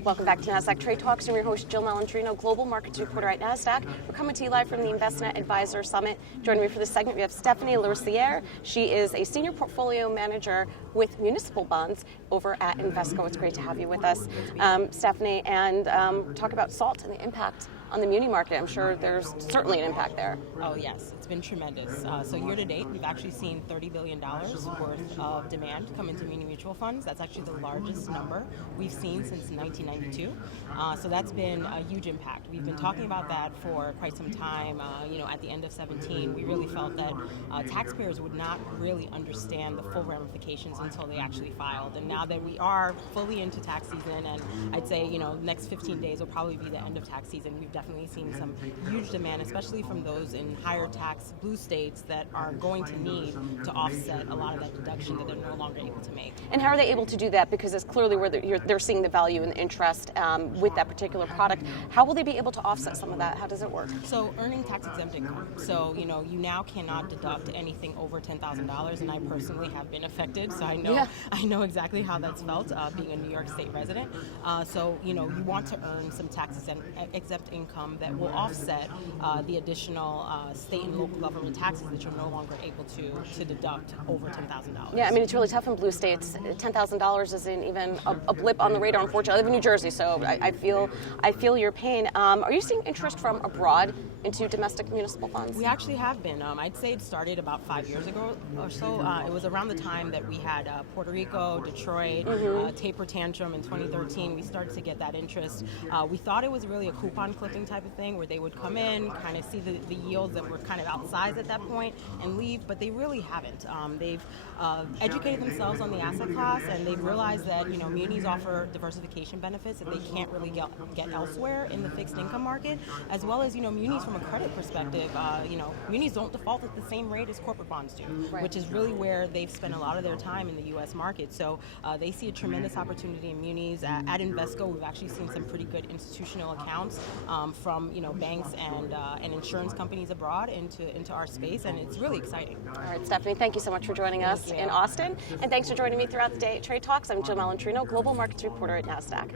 Welcome back to Nasdaq Trade Talks. I'm your host, Jill Malandrino, Global Markets Reporter at Nasdaq. We're coming to you live from the InvestNet Advisor Summit. Joining me for this segment, we have Stephanie Larosiere. She is a Senior Portfolio Manager with Municipal Bonds over at Invesco. It's great to have you with us, Stephanie, and talk about SALT and the impact on the muni market. I'm sure there's certainly an impact there. Oh yes, it's been tremendous. So year to date, we've actually seen $30 billion worth of demand come into muni mutual funds. That's actually the largest number we've seen since 1992. So that's been a huge impact. We've been talking about that for quite some time. At the end of 17, we really felt that taxpayers would not really understand the full ramifications until they actually filed. And now that we are fully into tax season, and I'd say next 15 days will probably be the end of tax season, we've definitely seen some huge demand, especially from those in higher tax blue states that are going to need to offset a lot of that deduction that they're no longer able to make. And how are they able to do that? Because it's clearly where they're seeing the value and the interest with that particular product. How will they be able to offset some of that? How does it work? So earning tax exempt income. So you now cannot deduct anything over $10,000, and I personally have been affected, so I know exactly how that's felt being a New York State resident. So you want to earn some tax exempt income that will offset the additional state and local government taxes that you're no longer able to deduct over $10,000. Yeah, I mean, it's really tough in blue states. $10,000 isn't even a blip on the radar, unfortunately. I live in New Jersey, so I feel your pain. Are you seeing interest from abroad into domestic municipal funds? We actually have been. I'd say it started about 5 years ago or so. It was around the time that we had Puerto Rico, Detroit, taper tantrum in 2013. We started to get that interest. We thought it was really a coupon clipping type of thing where they would come in, kind of see the yields that were kind of outsized at that point and leave, but they really haven't. They've educated themselves on the asset class, and they've realized that munis offer diversification benefits that they can't really get elsewhere in the fixed income market, as well as munis from a credit perspective. Munis don't default at the same rate as corporate bonds do, right, which is really where they've spent a lot of their time in the U.S. market. So they see a tremendous opportunity in munis. At Invesco, we've actually seen some pretty good institutional accounts from banks and insurance companies abroad into our space, and it's really exciting. All right, Stephanie, thank you so much for joining us in Austin, and thanks for joining me throughout the day at Trade Talks. I'm Jill Malandrino, Global Markets Reporter at Nasdaq.